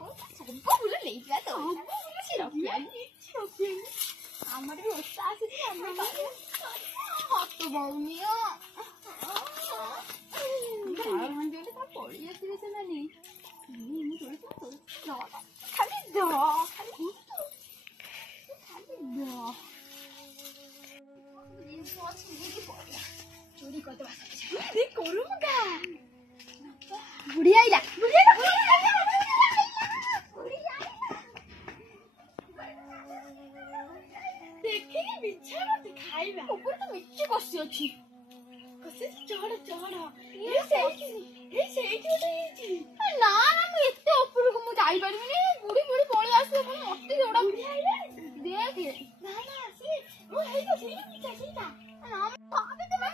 सब फुल नहीं गया तो আমার भी ওস্তা আছে যে আমরা পাবো কত বউমিয়া আর হঞ্জলে তা পড়ি আসছে না নি নি তোরে তো খালি দাও খালি দাও দিন সব ছিঁড়ে পড়ে চুরি করতে বাসাচ্ছে রে করুম গা বুড়ি আইলা देखिए बिच्छा मत खाइबा ऊपर तो मिच्ची बसी अछि कसे चढ़ चढ़ ए सेठी उठी ना ना मैं एते ऊपर को मु जाई परबिनी बुढ़ी बुढ़ी पळे आसे कोन मते जोडा बुढ़ी आइले देख ना ना से ओ हे तो सीता ना भाभी तो मैं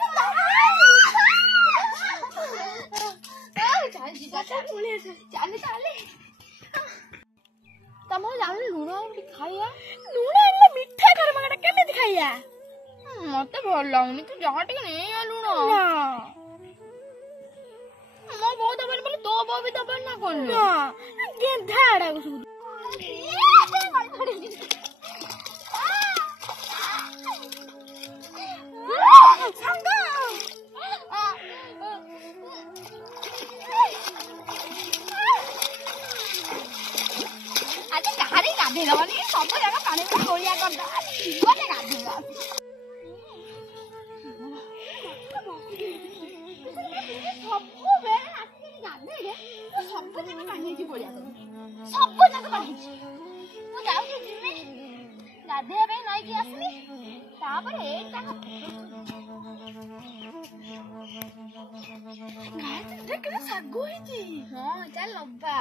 चल जी जाता बोले जाने ताले तमो जान लूण खाइया लूण एला मिठा घर मागटा केमे खाइया मते भल लागनी तू जा टिके नै आ लूण ना मो बो दबन बोले तो बो भी दबन ना कोन ना गेंधाड़ा को सुद संगा आज कहारी गाधे लवनी सब जगह पानी में गोलिया कर दा कोने गाधे ला सब बे आके गाधे रे तो सब जगह पानी की गोलिया कर सब जगह पानी तो जाऊ के जिमे गाधे बे नई की असली तापर एटा गाधे देख के सागो हिची हां चल लब्बा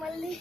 मल्ली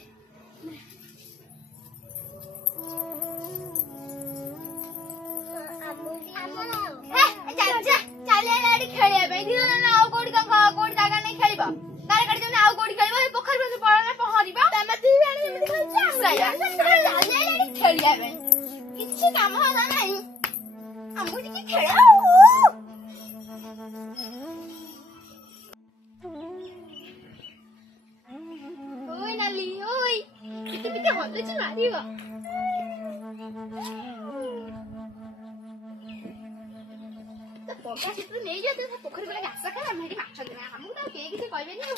नहीं जाते पोखरी वाला घास खा हम माछ देना हमको तो के किसी कहबे नहीं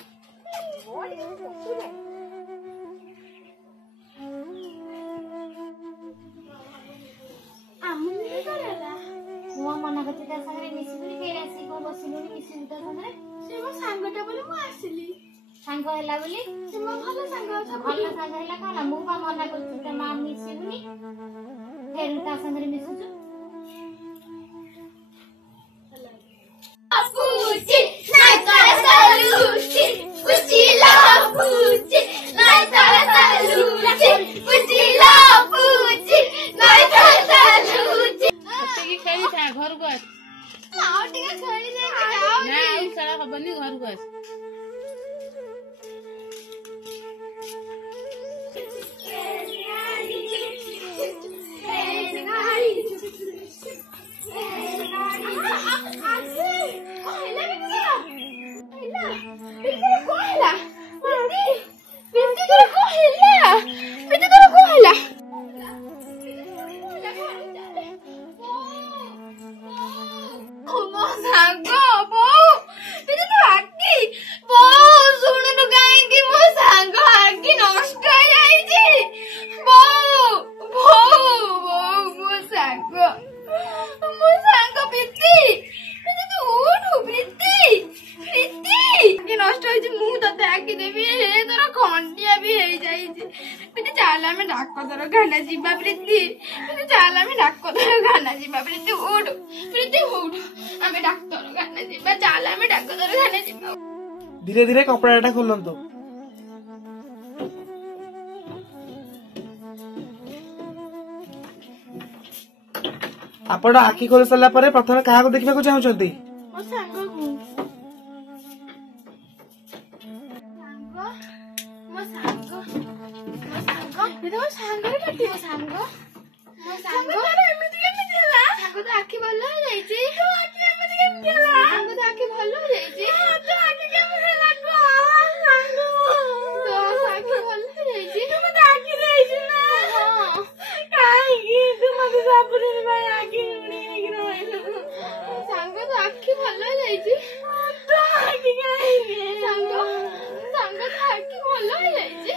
बॉडी पक्कू जाए आमु नहीं करेला हुआ मना करते ता संगे मिसिबुली फेर आसी को बसिलुनी मिसिबु ता संगे से मो सांगटा बोले मु आसिली सांग हैला बोली से मो भलो सांग हैला काला मु का मना करते ता मा मिसिबुनी फेर ता संगे मिसुचु Pucci, nai tara saluti, Pucci la Pucci, nai tara saluti, Pucci la Pucci, nai tara saluti. के खेली था घर को आओ टिके खेली ले जाओ ना ई सारा खबरनी घर को धीरे धीरे कपड़ा खोलंतु आपण आखि खोल सला परे प्रथम कहा को देखबा को चाहउछंती ओ सांगो को सांगो मो सांगो ମୋ ସାଙ୍ଗରେ କାଟିବ ସାଙ୍ଗ ମୋ ସାଙ୍ଗ ଏମିତି କେମିତି ହେଲା ସାଙ୍ଗ ତ ଆଖି ଭଲ ହେଇଯାଇଛି ତୋ ଆଖି ଏମିତି କେମିତି ହେଲା ସାଙ୍ଗ ତ ଆଖି ଭଲ ହେଇଯାଇଛି ତୋ ଆଖି କେମିତି ହେଲା ସାଙ୍ଗ ତୋ ଆଖି ଭଲ ହେଇଯାଇଛି ତୁ ମତେ ଆଖି ଦେଇଛୁ ନା ହଁ କାହିଁକି ତୁ ମତେ ସବୁଦିନ ପାଇଁ ଆଖି ଉଣେଇକି ରହିଲୁ ସାଙ୍ଗ ତ ଆଖି ଭଲ ହେଇଯାଇଛି ତୋ ଆଖି କାହିଁକି ସାଙ୍ଗ ସାଙ୍ଗ ତ ଆଖି ଭଲ ହେଇଯାଇଛି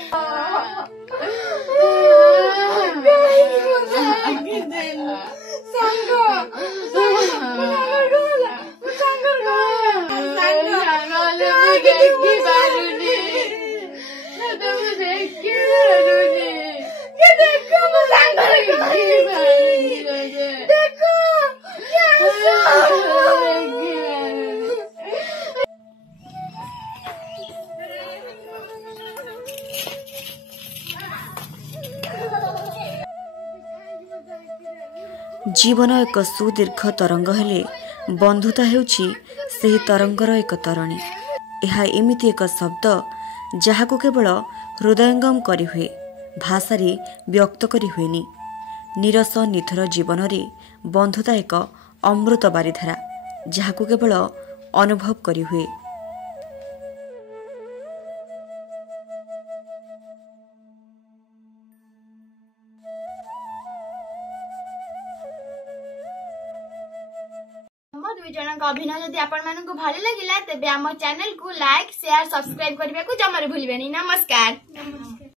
जीवन एक सुदीर्घ तरंग हेले बंधुता हेउछि सेही तरंगर एक तरणी। यह एमिति एक शब्द जहाको केवल हृदयंगम करी हुए भाषारे व्यक्त करी हुएनी। नीरस निथर जीवन रे बंधुता एक अमृत बारिधारा जहाको केवल अनुभव करी हुए। दुई जन अभिनय जदि आपण मानक भल लगिला तेबे आम चैनल को लाइक शेयर सब्सक्राइब करने को जमार भूलिबेनी। नमस्कार।